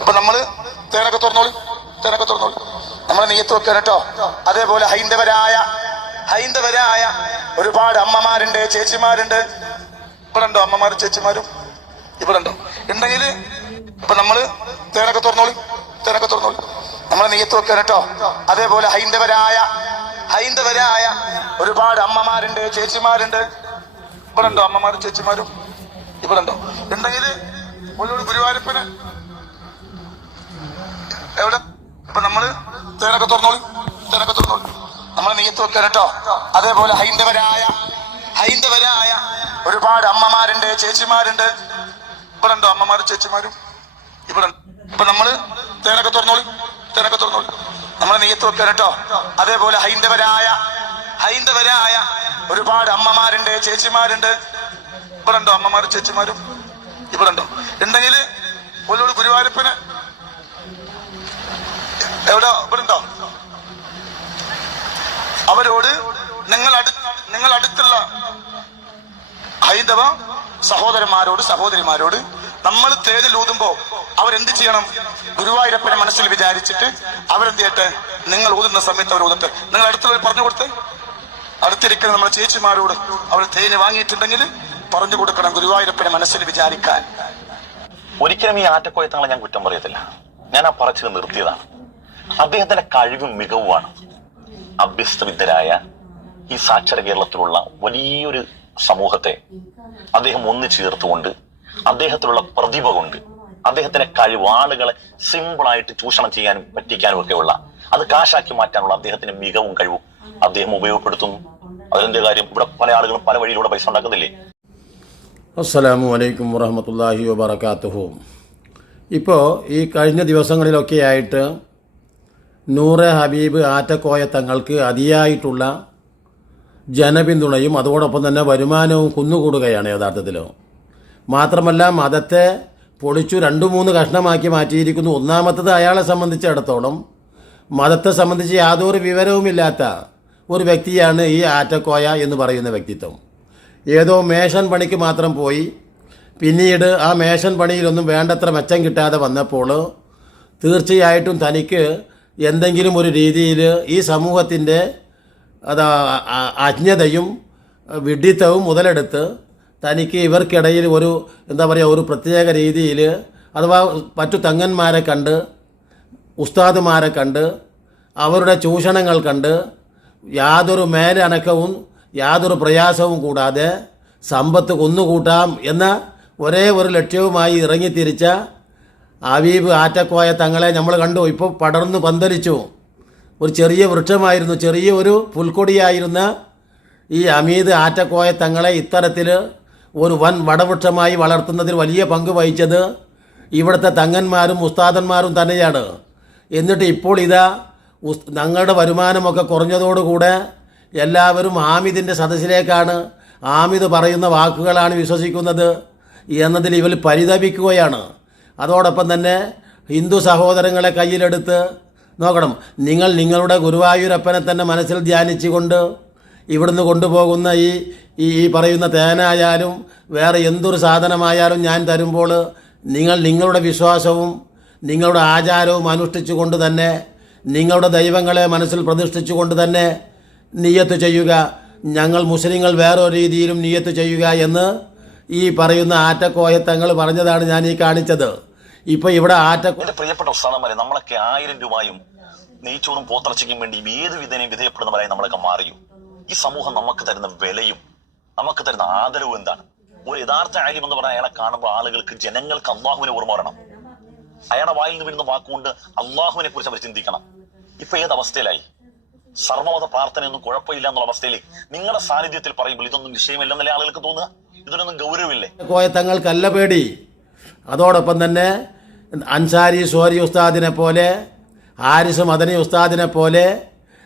അപ്പൊ നമ്മൾ തേനൊക്കെ തുറന്നോളി തേനൊക്കെ തുറന്നോളി. നമ്മളെ നെയ്യത്ത് വെക്കാൻ കേട്ടോ. അതേപോലെ ഹൈന്ദവരായ ഹൈന്ദവരായ ഒരുപാട് അമ്മമാരുണ്ട് ചേച്ചിമാരുണ്ട്. ഇവിടെ ഉണ്ടോ അമ്മമാരും ചേച്ചിമാരും? ഇവിടെ ഉണ്ടോ ഉണ്ടെങ്കിൽ ഇപ്പൊ നമ്മൾ തേനൊക്കെ തുറന്നോളി തേനൊക്കെ തുറന്നോളി. നമ്മളെ നെയ്യത്ത് വെക്കാൻ കേട്ടോ. അതേപോലെ ഹൈന്ദവരായ ഹൈന്ദവരായ ഒരുപാട് അമ്മമാരുണ്ട് ചേച്ചിമാരുണ്ട്. ഇവിടെ ഉണ്ടോ അമ്മമാരും ചേച്ചിമാരും? ഇവിടെ ഉണ്ടോ ഉണ്ടെങ്കിൽ ഒരു ഗുരുവായൂരപ്പന് എവിടെ? ഇപ്പൊ നമ്മൾ തേനൊക്കെ തുറന്നോളി തേനൊക്കെ തുറന്നോളി. നമ്മളെ നെയ്യത്ത് വെക്കാൻ കേട്ടോ. അതേപോലെ ഹൈന്ദവരായ ഹൈന്ദവരായ ഒരുപാട് അമ്മമാരുണ്ട് ചേച്ചിമാരുണ്ട്. ഇവിടെ ഉണ്ടോ അമ്മമാരും ചേച്ചിമാരും? ഇവിടെ. ഇപ്പൊ നമ്മൾ തേനൊക്കെ തുറന്നോളി തേനൊക്കെ തുറന്നോളി. നമ്മളെ നെയ്യത്ത് വെക്കാൻ കേട്ടോ. അതേപോലെ ഹൈന്ദവരായ ഹൈന്ദവരായ ഒരുപാട് അമ്മമാരുണ്ട് ചേച്ചിമാരുണ്ട്. ഇവിടെ ഉണ്ടോ അമ്മമാരും ചേച്ചിമാരും? ഇവിടെ ഉണ്ടോ? ഉണ്ടെങ്കിൽ ഒരു ഗുരുവായൂരപ്പന് എവിടെ? ഇവിടെ ഉണ്ടോ അവരോട് നിങ്ങൾ നിങ്ങൾ അടുത്തുള്ള ഹൈന്ദവ സഹോദരന്മാരോട് സഹോദരിമാരോട് നമ്മൾ തേതിൽ ഊതുമ്പോ അവരെന്ത് ചെയ്യണം? ഗുരുവായൂരപ്പനെ മനസ്സിൽ വിചാരിച്ചിട്ട് അവരെന്ത് ചെയ്യട്ടെ? നിങ്ങൾ ഊതുന്ന സമയത്ത് അവർ ഊതട്ടെ. നിങ്ങൾ അടുത്തുള്ളവർ പറഞ്ഞു കൊടുത്ത്. അടുത്തിരിക്കുന്ന നമ്മുടെ ചേച്ചിമാരോട് അവർ തേന് വാങ്ങിയിട്ടുണ്ടെങ്കിൽ പറഞ്ഞു കൊടുക്കണം ഗുരുവായൂരപ്പനെ മനസ്സിൽ വിചാരിക്കാൻ. ഒരിക്കലും ഈ ആറ്റക്കോയത്തങ്ങളെ ഞാൻ കുറ്റം പറയത്തില്ല. ഞാൻ ആ പറച്ചിൽ നിർത്തിയതാണ്. അദ്ദേഹത്തിന്റെ കഴിവും മികവുമാണ്. അഭ്യസ്തവിദ്യരായ ഈ സാക്ഷര കേരളത്തിലുള്ള വലിയൊരു സമൂഹത്തെ അദ്ദേഹം ഒന്നിച്ചു ചേർത്തുകൊണ്ട് അദ്ദേഹത്തിലുള്ള പ്രതിഭ കൊണ്ട് അദ്ദേഹത്തിന്റെ കഴിവ് ആളുകളെ സിമ്പിളായിട്ട് ചൂഷണം ചെയ്യാനും പറ്റിക്കാനും ഒക്കെയുള്ള അത് കാശാക്കി മാറ്റാനുള്ള അദ്ദേഹത്തിന്റെ മികവും കഴിവും അദ്ദേഹം ഉപയോഗപ്പെടുത്തുന്നു. അതിലെന്തേ കാര്യം? ഇവിടെ പല ആളുകളും പല വഴിയിലൂടെ പൈസ ഉണ്ടാക്കുന്നില്ലേ? അസ്സലാമു അലൈക്കും വറഹമത്തല്ലാഹി വബർക്കാത്തുഹു ഇപ്പോൾ ഈ കഴിഞ്ഞ ദിവസങ്ങളിലൊക്കെ ആയിട്ട് നൂറെ ഹബീബ് ആറ്റക്കോയ തങ്ങൾക്ക് അതിയായിട്ടുള്ള ജനപിന്തുണയും അതോടൊപ്പം തന്നെ വരുമാനവും കുന്നുകൂടുകയാണ് യഥാർത്ഥത്തിൽ മാത്രമല്ല മതത്തെ പൊളിച്ചു രണ്ടു മൂന്ന് കഷ്ണമാക്കി മാറ്റിയിരിക്കുന്നു. ഒന്നാമത്തത് അയാളെ സംബന്ധിച്ചിടത്തോളം മതത്തെ സംബന്ധിച്ച് യാതൊരു വിവരവുമില്ലാത്ത ഒരു വ്യക്തിയാണ് ഈ ആറ്റക്കോയ എന്ന് പറയുന്ന വ്യക്തിത്വം. ഏതോ മേഷൻ പണിക്ക് മാത്രം പോയി. പിന്നീട് ആ മേഷൻ പണിയിലൊന്നും വേണ്ടത്ര മെച്ചം കിട്ടാതെ വന്നപ്പോൾ തീർച്ചയായിട്ടും തനിക്ക് എന്തെങ്കിലും ഒരു രീതിയിൽ ഈ സമൂഹത്തിന്റെ അത് അജ്ഞതയും വിഡിത്തവും മുതലെടുത്ത് തനിക്ക് ഇവർക്കിടയിൽ ഒരു എന്താ പറയുക ഒരു പ്രത്യേക രീതിയിൽ അഥവാ മറ്റു തങ്ങന്മാരെ കണ്ട് ഉസ്താദുമാരെ കണ്ട് അവരുടെ ചൂഷണങ്ങൾ കണ്ട് യാതൊരു മേലനക്കവും യാതൊരു പ്രയാസവും കൂടാതെ സമ്പത്ത് കൊന്നുകൂട്ടാം എന്ന ഒരേ ഒരു ലക്ഷ്യവുമായി ഇറങ്ങിത്തിരിച്ച അബീബ് ആറ്റക്കോയ തങ്ങളെ നമ്മൾ കണ്ടു. ഇപ്പോൾ പടർന്നു പന്തലിച്ചു. ഒരു ചെറിയ വൃക്ഷമായിരുന്നു. ചെറിയ ഒരു പുൽക്കൊടിയായിരുന്ന ഈ അമീദ് ആറ്റക്കോയ തങ്ങളെ ഇത്തരത്തിൽ ഒരു വൻ വടവൃക്ഷമായി വളർത്തുന്നതിൽ വലിയ പങ്ക് വഹിച്ചത് ഇവിടുത്തെ തങ്ങന്മാരും ഉസ്താദന്മാരും തന്നെയാണ്. എന്നിട്ട് ഇപ്പോൾ ഇതാ ഞങ്ങളുടെ വരുമാനമൊക്കെ കുറഞ്ഞതോടുകൂടെ എല്ലാവരും ആമിദിന്റെ സദസ്സിലേക്കാണ് ആമിദ് പറയുന്ന വാക്കുകളാണ് വിശ്വസിക്കുന്നത് എന്നതിൽ ഇവർ പരിതപിക്കുകയാണ്. അതോടൊപ്പം തന്നെ ഹിന്ദു സഹോദരങ്ങളെ കയ്യിലെടുത്ത് നോക്കണം. നിങ്ങൾ നിങ്ങളുടെ ഗുരുവായൂരപ്പനെ തന്നെ മനസ്സിൽ ധ്യാനിച്ചുകൊണ്ട് ഇവിടുന്ന് കൊണ്ടുപോകുന്ന ഈ ഈ പറയുന്ന തേനായാലും വേറെ എന്തൊരു സാധനമായാലും ഞാൻ തരുമ്പോൾ നിങ്ങൾ നിങ്ങളുടെ വിശ്വാസവും നിങ്ങളുടെ ആചാരവും അനുഷ്ഠിച്ചുകൊണ്ട് തന്നെ നിങ്ങളുടെ ദൈവങ്ങളെ മനസ്സിൽ പ്രതിഷ്ഠിച്ചുകൊണ്ട് തന്നെ നിയത്ത് ചെയ്യുക. ഞങ്ങൾ മുസ്ലിങ്ങൾ വേറൊരു രീതിയിലും നിയത്ത് ചെയ്യുക എന്ന് ഈ പറയുന്ന ആറ്റക്കോയത്തങ്ങൾ പറഞ്ഞതാണ് ഞാൻ ഈ കാണിച്ചത്. ഇപ്പോൾ ഇവിടെ ആറ്റ എന്റെ പ്രിയപ്പെട്ട ഉസ്താദന്മാരെ നമ്മളൊക്കെ ആയിരം രൂപയും നെയ്ച്ചോറും പോത്തിറച്ചിക്കും വേണ്ടി ഏത് വിധേനയും വിധേയപ്പെടുന്നവരായി നമ്മളൊക്കെ മാറിയും? ഈ സമൂഹം നമുക്ക് തരുന്ന വിലയും നമുക്ക് തരുന്ന ആദരവും എന്താണ്? ഒരു യഥാർത്ഥ ആര്യം എന്ന് പറഞ്ഞാൽ അയാളെ കാണുമ്പോൾ ആളുകൾക്ക് ജനങ്ങൾക്ക് അള്ളാഹുവിനെ ഓർമ്മ വരണം. അയാളുടെ വായിൽ നിന്ന് വരുന്ന വാക്കുകൊണ്ട് അള്ളാഹുവിനെ കുറിച്ച് അവർ ചിന്തിക്കണം. ഇപ്പൊ ഏത് അവസ്ഥയിലായി? സർവമത പ്രാർത്ഥനയൊന്നും കുഴപ്പമില്ല എന്നുള്ള അവസ്ഥയിൽ നിങ്ങളുടെ സാന്നിധ്യത്തിൽ പറയുമ്പോൾ ഇതൊന്നും വിഷയമില്ലെന്നല്ലേ ആളുകൾക്ക് തോന്നുക? ഇതിനൊന്നും ഗൗരവമില്ലേ? കോയത്തങ്ങൾക്കല്ല പേടി. അതോടൊപ്പം തന്നെ അൻസാരി സോരി ഉസ്താദിനെ പോലെ ആരിസ് മദനി ഉസ്താദിനെ പോലെ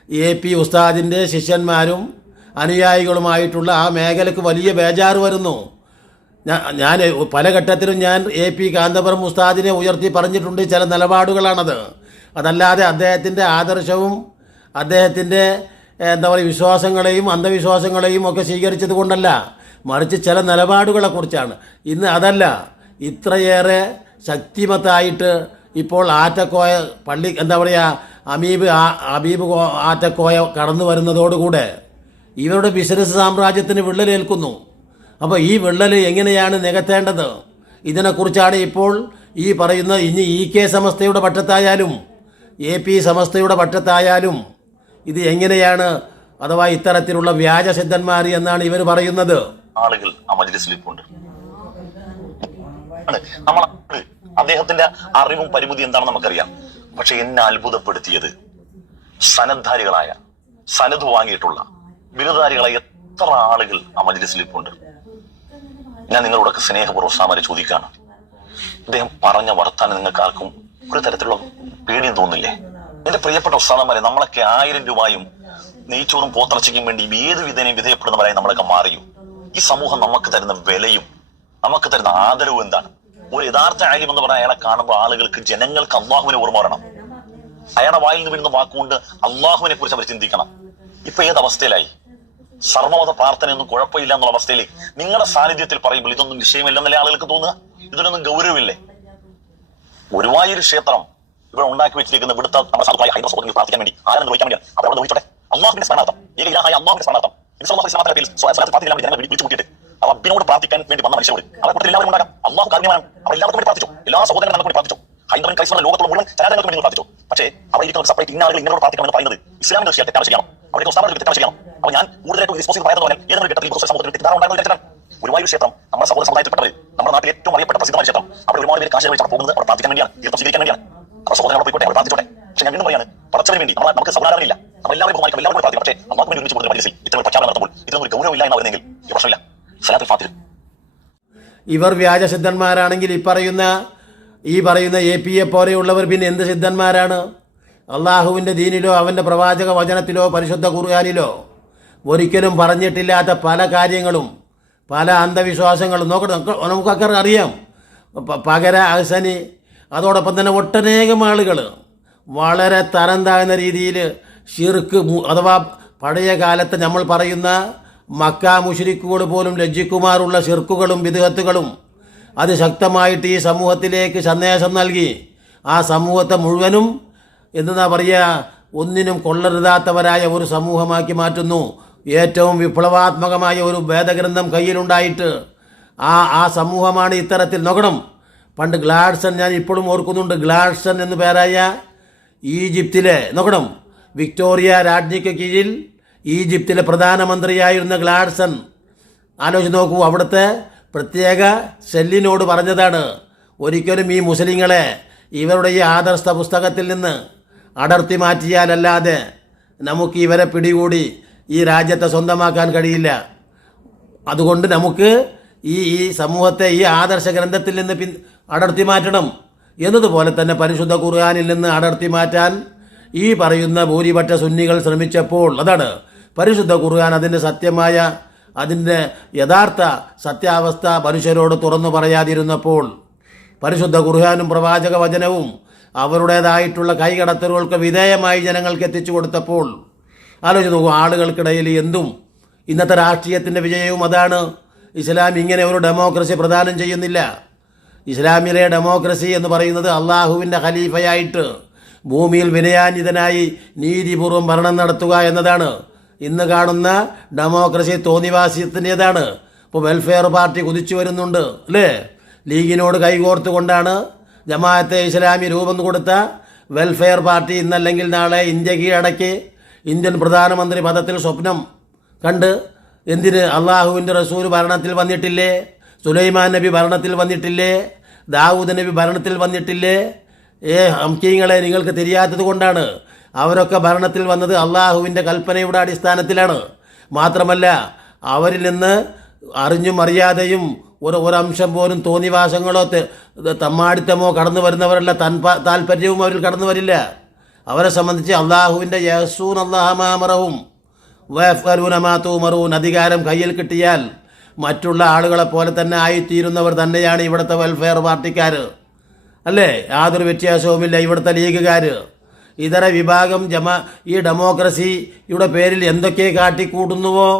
എ പി ഉസ്താദിന്റെ ശിഷ്യന്മാരും അനുയായികളുമായിട്ടുള്ള ആ മേഖലയ്ക്ക് വലിയ ബേജാറ് വരുന്നു. ഞാൻ പല ഘട്ടത്തിലും ഞാൻ എ പി കാന്തപുരം ഉസ്താദിനെ ഉയർത്തി പറഞ്ഞിട്ടുണ്ട് ചില നിലപാടുകളാണത്. അതല്ലാതെ അദ്ദേഹത്തിന്റെ ആദർശവും അദ്ദേഹത്തിന്റെ എന്താ പറയുക വിശ്വാസങ്ങളെയും അന്ധവിശ്വാസങ്ങളെയും ഒക്കെ സ്വീകരിച്ചത് കൊണ്ടല്ല മറിച്ച് ചില നിലപാടുകളെക്കുറിച്ചാണ് ഇന്ന് അതല്ല ഇത്രയേറെ ശക്തിമത്തായിട്ട് ഇപ്പോൾ ആറ്റക്കോയ പള്ളി എന്താ പറയുക അമീബ് അമീബ് ആറ്റക്കോയ കടന്നു വരുന്നതോടുകൂടെ ഇവരുടെ ബിസിനസ് സാമ്രാജ്യത്തിന് വിള്ളലേൽക്കുന്നു അപ്പോൾ ഈ വിള്ളൽ എങ്ങനെയാണ് നികത്തേണ്ടത്? ഇതിനെക്കുറിച്ചാണ് ഇപ്പോൾ ഈ പറയുന്ന ഇനി ഇ കെ സമസ്തയുടെ പക്ഷത്തായാലും എ പി സമസ്തയുടെ പക്ഷത്തായാലും ഇത് എങ്ങനെയാണ് അഥവാ ഇത്തരത്തിലുള്ള വ്യാജസിദ്ധന്മാർ എന്നാണ് ഇവർ പറയുന്നത്? ആളുകൾ ആ മജ്ലിസിൽ ഇപ്പോൾ. നമ്മൾ അദ്ദേഹത്തിന്റെ അറിവും പരിമിതി എന്താണെന്ന് നമുക്കറിയാം. പക്ഷെ എന്നെ അത്ഭുതപ്പെടുത്തിയത് സനദ്ധാരികളായ സനദ് വാങ്ങിയിട്ടുള്ള ബിരുദധാരികളായ എത്ര ആളുകൾ ആ മജ്ലിസിൽ ഇപ്പുണ്ട്. ഞാൻ നിങ്ങളോടൊക്കെ സ്നേഹപൂർവം സാമാരെ ചോദിക്കാണ്. അദ്ദേഹം പറഞ്ഞ വർത്താനം നിങ്ങൾക്ക് ആർക്കും ഒരു തരത്തിലുള്ള പേടിയും തോന്നില്ലേ? എന്റെ പ്രിയപ്പെട്ട ഉസ്താദന്മാരെ നമ്മളൊക്കെ ആയിരം രൂപയും നെയ്ച്ചോറും പോത്തിറച്ചിക്കും വേണ്ടി ഏത് വിധേനയും വിധേയപ്പെടുന്നവരായി നമ്മളൊക്കെ മാറിയും? ഈ സമൂഹം നമുക്ക് തരുന്ന വിലയും നമുക്ക് തരുന്ന ആദരവ് എന്താണ്? ഒരു യഥാർത്ഥ ആര്യം എന്ന് പറഞ്ഞാൽ അയാളെ കാണുമ്പോൾ ആളുകൾക്ക് ജനങ്ങൾക്ക് അള്ളാഹുവിനെ ഓർമ്മ വരണം. അയാളുടെ വായിൽ നിന്ന് വരുന്ന വാക്കുകൊണ്ട് അള്ളാഹുവിനെ കുറിച്ച് അവർ ചിന്തിക്കണം. ഇപ്പൊ ഏത് അവസ്ഥയിലായി? സർവമത പ്രാർത്ഥനയൊന്നും കുഴപ്പമില്ല എന്നുള്ള അവസ്ഥയിൽ നിങ്ങളുടെ സാന്നിധ്യത്തിൽ പറയുമ്പോൾ ഇതൊന്നും വിഷയമില്ല വിഷയമില്ലെന്നല്ലേ ആളുകൾക്ക് തോന്നുക? ഇതിനൊന്നും ഗൗരവമില്ലേ? ഗുരുവായൂർ ക്ഷേത്രം ഇവിടെ ഉണ്ടാക്കി വെച്ചിരിക്കുന്ന ഇവിടുത്തെ നമ്മുടെ സാധുക്കളായ ഹൈദർ സഹോദരങ്ങൾ പ്രാർത്ഥിക്കാൻ വേണ്ടി ആരാണ് ചോദിക്കാൻ വേണ്ടി അവിടെ ചോദിച്ചോട്ടെ അള്ളാഹുവിന്റെ സ്ഥാനാർത്ഥം. ഏക ഇലാഹായ അള്ളാഹുവിന്റെ സ്ഥാനാർത്ഥം. പേരിൽ സ്വലാത്ത് പ്രാർത്ഥിക്കാൻ വേണ്ടി ജനങ്ങൾ വിളിച്ചു കൂട്ടിയിട്ട് റബ്ബിനോട് പ്രാർത്ഥിക്കാൻ വേണ്ടി വന്ന മനുഷ്യരോട്. അവരെ കൂട്ടത്തിൽ എല്ലാവരും ഉണ്ടാകാം. അള്ളാഹു കാരണമാണ് അവർ എല്ലാവർക്കും വേണ്ടി പ്രാർത്ഥിച്ചു. എല്ലാ സഹോദരങ്ങളും നമുക്ക് പ്രാർത്ഥിച്ചു. ഹൈന്ദവൻ ക്രൈസ്തവൻ ലോകത്തുള്ള മുഴുവൻ ചരാചരങ്ങൾക്ക് വേണ്ടി പ്രാർത്ഥിച്ചു. പക്ഷേ അവിടെ ഇരിക്കുന്ന സെപ്പറേറ്റ് ഇന്ന ആളുകൾ ഇന്നോട് പ്രാർത്ഥിക്കണമെന്ന് പറയുന്നത്. ഇസ്ലാമിന്റെ വിഷയം തെറ്റാണ് ശരിയാണോ? അവരുടെ സ്ഥാപനത്തിൽ തെറ്റാണ് ശരിയാണ്? അപ്പോൾ ഞാൻ കൂടുതലായിട്ട് ഡിസ്പോസിൽ പറയുന്നത് പോലെ ഏതൊരു ഘട്ടത്തിൽ മുസ്ലിം സമൂഹത്തിൽ തെറ്റിദ്ധാരണ ഉണ്ടാകുന്ന തെറ്റാണ് ഗുരുവായൂർ ക്ഷേത്രം നമ്മുടെ സഹോദര സമുദായത്തിൽപ്പെട്ടവർ നമ്മുടെ നാട്ടിൽ ഏറ്റവും അറിയപ്പെട്ട പ്രസിദ്ധമായ ക്ഷേത്രം. അവിടെ ഒരുപാട് പേര് കാശ് വെച്ചാൽ പോകുന്നത് അവർ പ്രാർത്ഥിക്കാൻ വേണ്ടിയാണ്. തീർത്ഥം സ്വീകരിക്കാൻ വേണ്ടിയാണ്. അപ്പോൾ സഹോദരങ്ങളോട് പോയിക്കോട്ടെ അവർ പ്രാർത്ഥിച്ചോട്ടെ. പക്ഷേ ഞാൻ വീണ്ടും പറയാണ് വേണ്ടി. നമ്മൾ നമുക്ക് സമാധാനമില്ല നമ്മൾ എല്ലാവരും ബഹുമാനിക്കും. എല്ലാവരും പ്രാർത്ഥിക്കും. പക്ഷേ ഒരുമിച്ച് ഇത്തരം പ്രഖ്യാപനം നടത്തുമ്പോൾ എന്ന് പറയുന്നെങ്കിൽ പ്രശ്നമില്ല. സലാത്തിൽ വ്യാജ ഇവർ വ്യാജസിദ്ധന്മാരാണെങ്കിൽ ഈ പറയുന്ന ഈ പറയുന്ന എ പി എ പോലെയുള്ളവർ പിന്നെ എന്ത് സിദ്ധന്മാരാണ്? അള്ളാഹുവിന്റെ ദീനിലോ അവന്റെ പ്രവാചക വചനത്തിലോ പരിശുദ്ധ കുറുകാനിലോ ഒരിക്കലും പറഞ്ഞിട്ടില്ലാത്ത പല കാര്യങ്ങളും പല അന്ധവിശ്വാസങ്ങളും. നോക്കട്ടെ നമുക്കൊക്കെ അറിയാം. പകര അഹസനി അതോടൊപ്പം തന്നെ ഒട്ടനേകം ആളുകൾ വളരെ തരം താഴ്ന്ന രീതിയിൽ ഷിർക്ക് അഥവാ പഴയ കാലത്ത് നമ്മൾ പറയുന്ന മക്ക മുഷരിക്കുകൾ പോലും ലജ്ജിക്കുമാറുള്ള ഷിർക്കുകളും വിദഗത്തുകളും അതിശക്തമായിട്ട് ഈ സമൂഹത്തിലേക്ക് സന്ദേശം നൽകി. ആ സമൂഹത്തെ മുഴുവനും എന്താ പറയുക ഒന്നിനും കൊള്ളരുതാത്തവരായ ഒരു സമൂഹമാക്കി മാറ്റുന്നു. ഏറ്റവും വിപ്ലവാത്മകമായ ഒരു വേദഗ്രന്ഥം കയ്യിലുണ്ടായിട്ട് ആ ആ സമൂഹമാണ് ഇത്തരത്തിൽ നോക്കണം പണ്ട് ഗ്ലാഡ്സൺ ഞാൻ ഇപ്പോഴും ഓർക്കുന്നുണ്ട്. ഗ്ലാഡ്സൺ എന്നു പേരായ ഈജിപ്തിലെ നോക്കണം വിക്ടോറിയ രാജ്ഞിക്ക് കീഴിൽ ഈജിപ്തിലെ പ്രധാനമന്ത്രിയായിരുന്ന ഗ്ലാഡ്സൺ. ആലോചിച്ച് നോക്കൂ അവിടുത്തെ പ്രത്യേക സെല്ലിനോട് പറഞ്ഞതാണ് ഒരിക്കലും ഈ മുസ്ലിങ്ങളെ ഇവരുടെ ഈ ആദർശ പുസ്തകത്തിൽ നിന്ന് അടർത്തി മാറ്റിയാലല്ലാതെ നമുക്ക് ഇവരെ പിടികൂടി ഈ രാജ്യത്തെ സ്വന്തമാക്കാൻ കഴിയില്ല. അതുകൊണ്ട് നമുക്ക് ഈ ഈ സമൂഹത്തെ ഈ ആദർശ ഗ്രന്ഥത്തിൽ നിന്ന് പിൻ അടർത്തി മാറ്റണം. എന്നതുപോലെ തന്നെ പരിശുദ്ധ ഖുർആാനിൽ നിന്ന് അടർത്തി മാറ്റാൻ ഈ പറയുന്ന ഭൂരിപക്ഷ സുന്നികൾ ശ്രമിച്ചപ്പോൾ അതാണ് പരിശുദ്ധ ഖുർആൻ അതിന്റെ സത്യമായ അതിന്റെ യഥാർത്ഥ സത്യാവസ്ഥ മനുഷ്യരോട് തുറന്നു പറയാതിരുന്നപ്പോൾ പരിശുദ്ധ ഖുർആാനും പ്രവാചക വചനവും അവരുടേതായിട്ടുള്ള കൈകടത്തലുകൾക്ക് വിധേയമായി ജനങ്ങൾക്ക് എത്തിച്ചു കൊടുത്തപ്പോൾ ആലോചിച്ച് നോക്കും ആളുകൾക്കിടയിൽ എന്തും ഇന്നത്തെ രാഷ്ട്രീയത്തിന്റെ വിജയവും അതാണ്. ഇസ്ലാം ഇങ്ങനെ ഒരു ഡെമോക്രസി പ്രദാനം ചെയ്യുന്നില്ല. ഇസ്ലാമിലെ ഡെമോക്രസി എന്ന് പറയുന്നത് അള്ളാഹുവിന്റെ ഖലീഫയായിട്ട് ഭൂമിയിൽ വിനയാന്വിതനായി നീതിപൂർവം ഭരണം നടത്തുക എന്നതാണ്. ഇന്ന് കാണുന്ന ഡെമോക്രസി തോന്നിവാസ്യത്തിന്റെതാണ് ഇപ്പോൾ വെൽഫെയർ പാർട്ടി കുതിച്ചു വരുന്നുണ്ട് അല്ലേ? ലീഗിനോട് കൈകോർത്തുകൊണ്ടാണ് ജമാഅത്തെ ഇസ്ലാമി രൂപം കൊടുത്ത വെൽഫെയർ പാർട്ടി ഇന്നല്ലെങ്കിൽ നാളെ ഇന്ത്യ കീഴടക്കി ഇന്ത്യൻ പ്രധാനമന്ത്രി പദത്തിൽ സ്വപ്നം കണ്ട് എന്തിന് അള്ളാഹുവിന്റെ റസൂൽ ഭരണത്തിൽ വന്നിട്ടില്ലേ? സുലൈമാൻ നബി ഭരണത്തിൽ വന്നിട്ടില്ലേ? ദാവൂദ് നബി ഭരണത്തിൽ വന്നിട്ടില്ലേ? ഏ ഹംകീങ്ങളെ നിങ്ങൾക്ക് തിരിയാത്തത് കൊണ്ടാണ് അവരൊക്കെ ഭരണത്തിൽ വന്നത് അള്ളാഹുവിന്റെ കൽപ്പനയുടെ അടിസ്ഥാനത്തിലാണ്. മാത്രമല്ല അവരിൽ നിന്ന് അറിഞ്ഞും അറിയാതെയും ഒരു ഒരംശം പോലും തോന്നിവാസങ്ങളോ തമ്മാടിത്തമോ കടന്നു വരുന്നവരല്ല തൻ താല്പര്യവും അവരിൽ കടന്നു വരില്ല. അവരെ സംബന്ധിച്ച് അള്ളാഹുവിന്റെ യസൂൻ അള്ളാഹമാമറവും വഫലൂനമാത്തൂമറൂൻ അധികാരം കയ്യിൽ കിട്ടിയാൽ മറ്റുള്ള ആളുകളെ പോലെ തന്നെ ആയിത്തീരുന്നവർ തന്നെയാണ് ഇവിടുത്തെ വെൽഫെയർ പാർട്ടിക്കാർ അല്ലേ? യാതൊരു വ്യത്യാസവുമില്ല ഇവിടുത്തെ ലീഗുകാർ ഇതര വിഭാഗം ജമ ഈ ഡെമോക്രസിയുടെ പേരിൽ എന്തൊക്കെ കാട്ടിക്കൂട്ടുന്നുവോ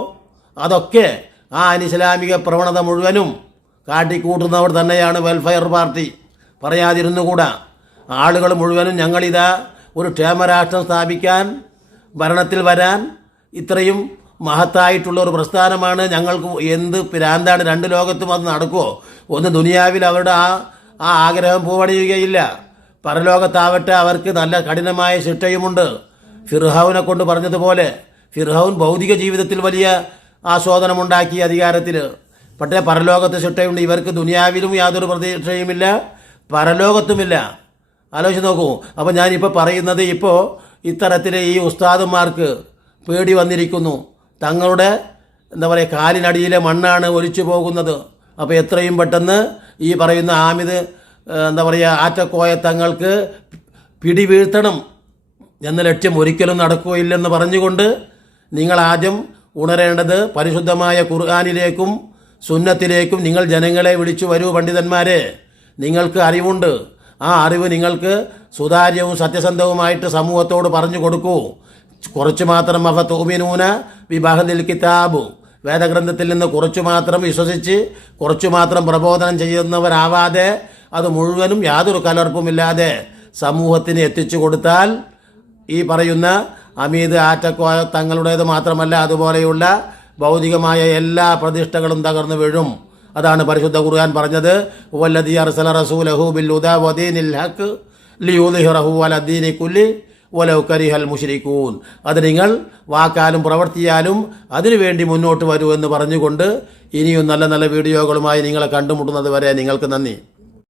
അതൊക്കെ ആ അനിസ്ലാമിക പ്രവണത മുഴുവനും കാട്ടിക്കൂട്ടുന്നവർ തന്നെയാണ് വെൽഫെയർ പാർട്ടി പറയാതിരുന്നുകൂടാ. ആളുകൾ മുഴുവനും ഞങ്ങളിതാ ഒരു ക്ഷേമരാഷ്ട്രം സ്ഥാപിക്കാൻ ഭരണത്തിൽ വരാൻ ഇത്രയും മഹത്തായിട്ടുള്ള ഒരു പ്രസ്ഥാനമാണ് ഞങ്ങൾക്ക് എന്ത് പിരാന്താണ് രണ്ട് ലോകത്തും അത് നടക്കുമോ ഒന്ന് ദുനിയാവിൽ അവരുടെ ആ ആ ആഗ്രഹം പൂവണിയുകയില്ല. പരലോകത്താവട്ടെ അവർക്ക് നല്ല കഠിനമായ ശിക്ഷയുമുണ്ട്. ഫിർഹൌനെ കൊണ്ട് പറഞ്ഞതുപോലെ ഫിർഹൌൻ ഭൗതിക ജീവിതത്തിൽ വലിയ ആസ്വാദനമുണ്ടാക്കി അധികാരത്തിൽ. പക്ഷേ പരലോകത്ത് ശിക്ഷയുണ്ട്. ഇവർക്ക് ദുനിയാവിലും യാതൊരു പ്രതീക്ഷയുമില്ല പരലോകത്തുമില്ല. ആലോചിച്ച് നോക്കൂ. അപ്പോൾ ഞാനിപ്പോൾ പറയുന്നത് ഇപ്പോൾ ഇത്തരത്തിൽ ഈ ഉസ്താദന്മാർക്ക് പേടി വന്നിരിക്കുന്നു. തങ്ങളുടെ എന്താ പറയുക കാലിനടിയിലെ മണ്ണാണ് ഒലിച്ചു പോകുന്നത്. അപ്പോൾ എത്രയും പെട്ടെന്ന് ഈ പറയുന്ന ഏഹ്, എന്താ പറയുക ആറ്റക്കോയ തങ്ങൾക്ക് പിടി വീഴ്ത്തണം എന്ന ലക്ഷ്യം ഒരിക്കലും നടക്കുകയില്ലെന്ന് പറഞ്ഞുകൊണ്ട് നിങ്ങൾ ആദ്യം ഉണരേണ്ടത് പരിശുദ്ധമായ ഖുർആാനിലേക്കും സുന്നത്തിലേക്കും നിങ്ങൾ ജനങ്ങളെ വിളിച്ചു വരൂ പണ്ഡിതന്മാരെ. നിങ്ങൾക്ക് അറിവുണ്ട്. ആ അറിവ് നിങ്ങൾക്ക് സുതാര്യവും സത്യസന്ധവുമായിട്ട് സമൂഹത്തോട് പറഞ്ഞു കൊടുക്കൂ. കുറച്ചു മാത്രം അഫ തോമിനൂന വിഭാഗത്തിൽ കിതാബു. വേദഗ്രന്ഥത്തിൽ നിന്ന് കുറച്ചു മാത്രം വിശ്വസിച്ച് കുറച്ചു മാത്രം പ്രബോധനം ചെയ്യുന്നവരാവാതെ അത് മുഴുവനും യാതൊരു കലർപ്പുമില്ലാതെ സമൂഹത്തിന് എത്തിച്ചു കൊടുത്താൽ ഈ പറയുന്ന അമീത് ആറ്റക്കോ തങ്ങളുടേത് മാത്രമല്ല അതുപോലെയുള്ള ഭൗതികമായ എല്ലാ പ്രതിഷ്ഠകളും തകർന്നു വീഴും. അതാണ് പരിശുദ്ധ ഖുർആൻ പറഞ്ഞത്. വല്ലദി മുശ്രിക്കൂൻ അത് നിങ്ങൾ വാക്കാലും പ്രവർത്തിയാലും അതിനുവേണ്ടി മുന്നോട്ട് വരൂ എന്ന് പറഞ്ഞുകൊണ്ട് ഇനിയും നല്ല നല്ല വീഡിയോകളുമായി നിങ്ങളെ കണ്ടുമുട്ടുന്നത് വരെ നിങ്ങൾക്ക് നന്ദി.